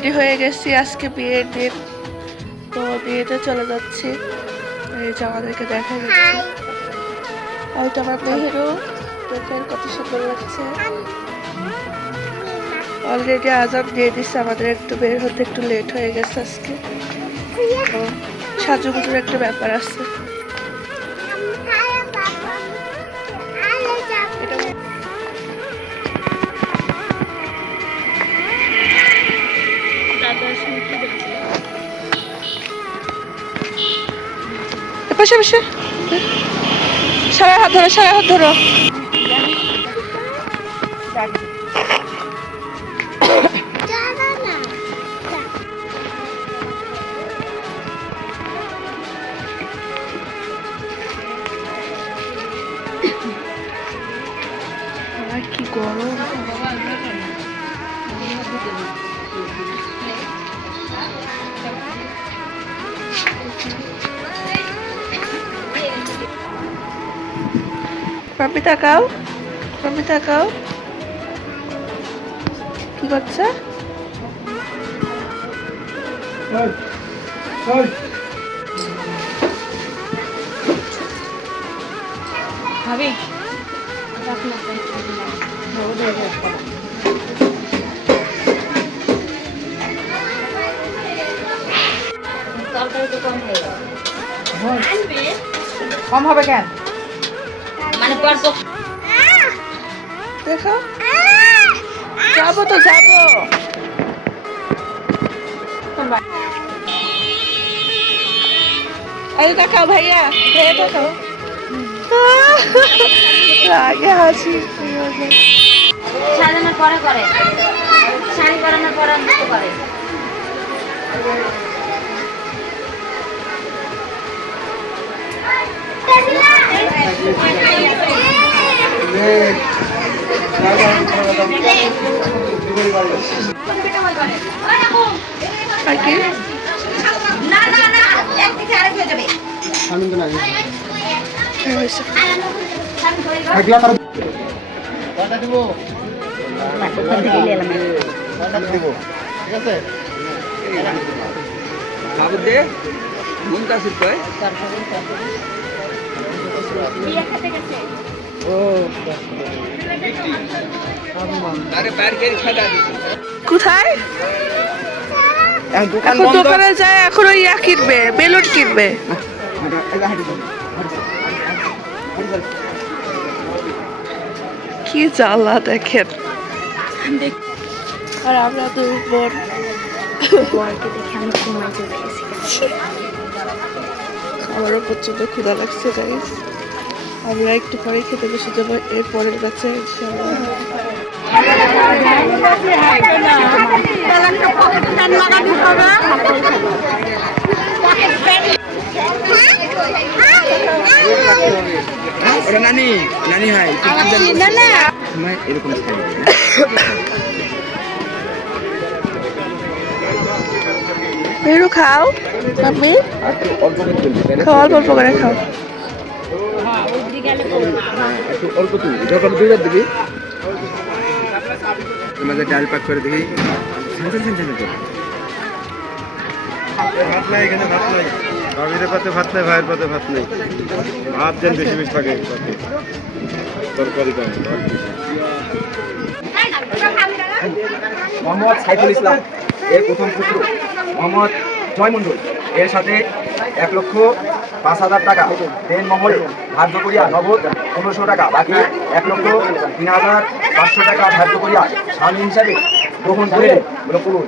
Ready হয়ে গেছি আজকে বিয়ের দিন তো বিয়েতে চলে যাচ্ছি। এই যে আমাদেরকে দেখা যাচ্ছে আর এটা আমার মেহেরও দেখেন কত সুন্দর লাগছে। অলরেডি আজান দিয়ে দিচ্ছে আমাদের একটু বের হতে একটু লেট হয়ে গেছে আজকে। তো সাজুগুজুর একটা ব্যাপার আছে। পাশে বসে। সারা হাত ধরো সারা হাত ধরো। মাম্মি তাকাও মাম্মি তাকাও কি করছে? ভাবি তরকারি তো কম হয়ে গেল কম হবে কেন? মানে তো দেখো। যাব তো যাব। এই দেখাও ভাইয়া ভাইয়া দেখাও। আগে হাসি সাজানোর পরে করে। শাড়ি পরানোর পরে করে কি না না না একদিকে আরেক হয়ে যাবে এই হয়েছে। বাবু কয় কোথায়? দোকান এখন দোকানে যায় এখন ওই ইয়া কিনবে বেলুন কিনবে। কি জ্বালা দেখেন। আর আমরা দুই বোন। আমারও প্রচণ্ড ক্ষুধা লাগছে গাইস আমরা একটু পরে খেতে বসে যাব এর পরের কাছে ওরা নানি নানি হাই সময় এরকম মেরু খাও মাম্মি খাও, অল্প অল্প করে খাও। একটু অল্প তুই যখন দুইবার দিবি মাঝে ডাল পাক করে সেন্টার ভাত নাই এখানে মোহাম্মদ সাইফুল ইসলাম এর প্রথম পুত্র মোহাম্মদ জয় মণ্ডল এর সাথে এক লক্ষ পাঁচ হাজার টাকা দেন মহলে ধার্য করিয়া নগদ পনেরোশো টাকা, বাকি এক লক্ষ তিন হাজার পাঁচশো টাকা ধার্য করিয়া স্বামী হিসাবে গ্রহণ করে করুন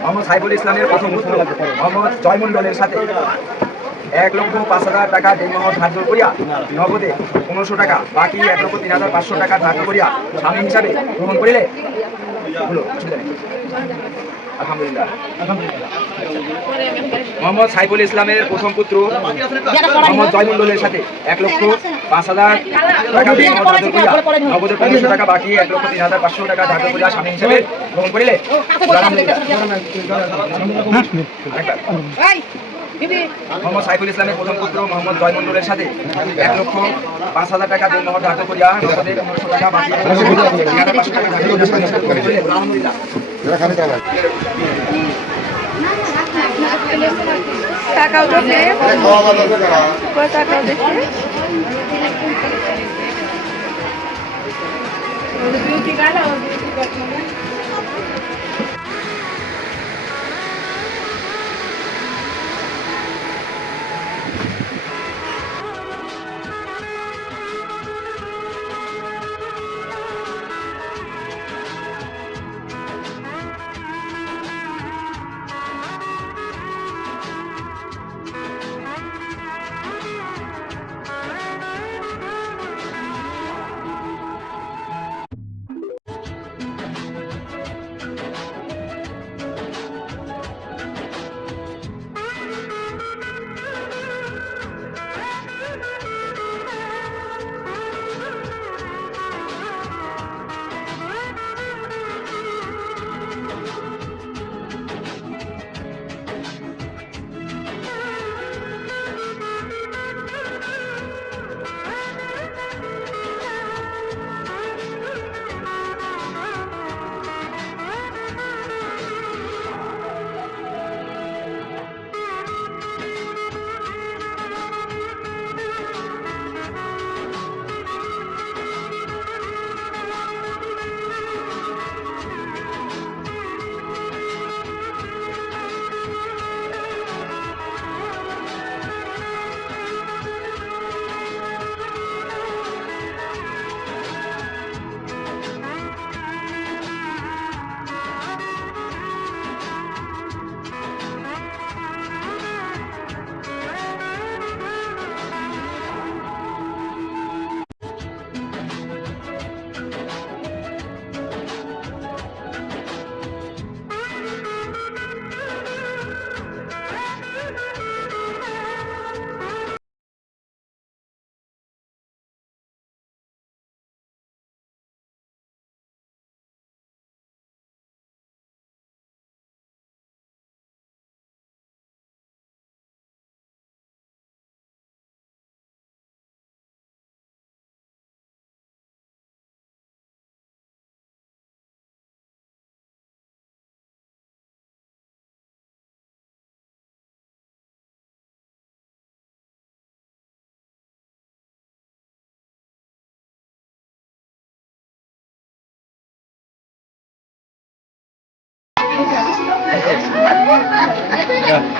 মোহাম্মদ সাইফুল ইসলামের প্রথম পুত্র মোহাম্মদ জয় মণ্ডলের সাথে এক লক্ষ পাঁচ হাজার টাকা দেনমোহর ধার্য করিয়া নগদে পনেরোশো টাকা, বাকি এক লক্ষ তিন হাজার পাঁচশো টাকা ধার্য করিয়া স্বামী হিসাবে গ্রহণ করিলে আলহামদুলিল্লাহ। মোহাম্মদ সাইফুল ইসলামের প্রথম পুত্র মোহাম্মদ জয় মণ্ডলের সাথে এক লক্ষ পাঁচ হাজার টাকা নগদে পনেরোশো টাকা, বাকি এক লক্ষ তিন হাজার পাঁচশো টাকা ধার্য করিয়া স্বামী হিসাবে গ্রহণ করিলে আলহামদুলিল্লাহ। মোহাম্মদ সাইফুল ইসলামের প্রথম পুত্র মোহাম্মদ জয় মন্ডলের সাথে এক লক্ষ পাঁচ হাজার টাকা দেন মোহাম্মদ ধার্য করিয়া পনেরোশো টাকা দুই হাজার পাঁচশো টাকা দেখে টাকাও দেখে।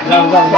তো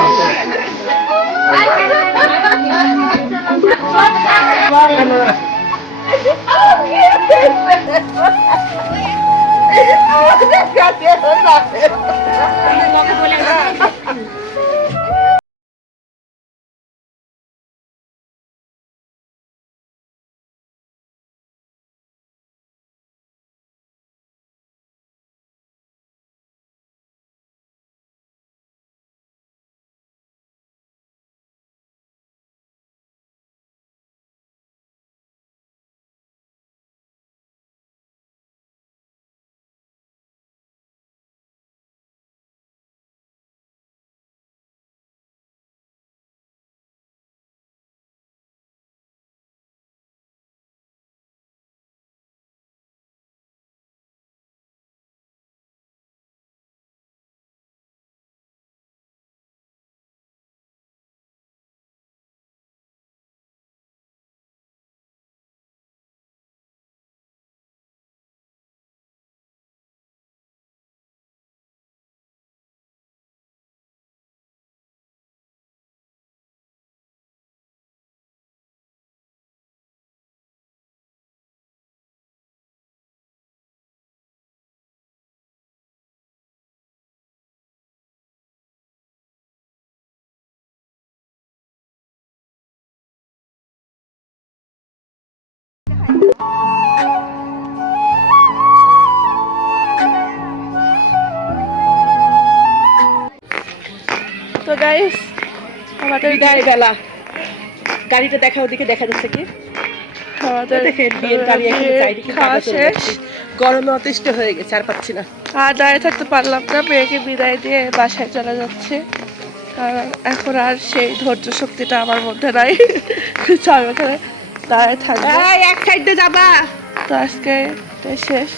গাইস আমাদের বিদায় বেলা গাড়িটা দেখা ওদিকে দেখা যাচ্ছে কি? আমাদের খাওয়া শেষ। গরমে অতিষ্ঠ হয়ে গেছে আর পাচ্ছি না। আর দাঁড়িয়ে থাকতে পারলাম না মেয়েকে বিদায় দিয়ে বাসায় চলে যাচ্ছে। কারণ এখন আর সেই ধৈর্য শক্তিটা আমার মধ্যে নাই। দাঁড়ায় থাকব। এক সাইডে যাবা। তো আজকে শেষ।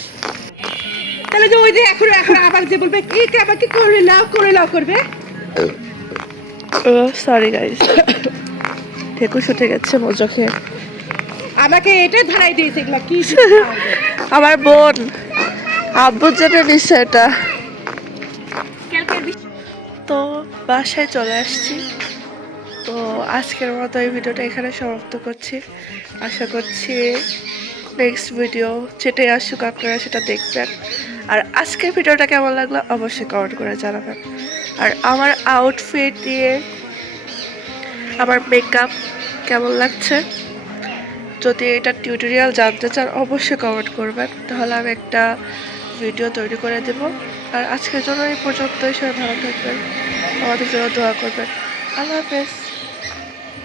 তাহলে যে ওই যে এখন এখন আবার যে বলবে কি আমাকে করে করে করবে? সরি গাইস ঠেকুস উঠে গেছে মোজোকে। আমাকে এটাই ধরাই দিয়েছে এগুলা কি আমার বোন। আব্বু জেনে নিচ্ছে এটা। তো বাসায় চলে আসছি। তো আজকের মতো এই ভিডিওটা এখানে সমাপ্ত করছি। আশা করছি নেক্সট ভিডিও যেটাই আসুক আপনারা সেটা দেখবেন। আর আজকের ভিডিওটা কেমন লাগল অবশ্যই কমেন্ট করে জানাবেন। আর আমার আউটফিট দিয়ে আমার মেকআপ কেমন লাগছে? যদি এটা টিউটোরিয়াল জানতে চান, অবশ্যই কমেন্ট করবেন। তাহলে আমি একটা ভিডিও তৈরি করে দেব। আর আজকের জন্য এই পর্যন্তই। সবাই ভালো থাকবেন। আমাদের জন্য দোয়া করবেন। আল্লাহ হাফেজ।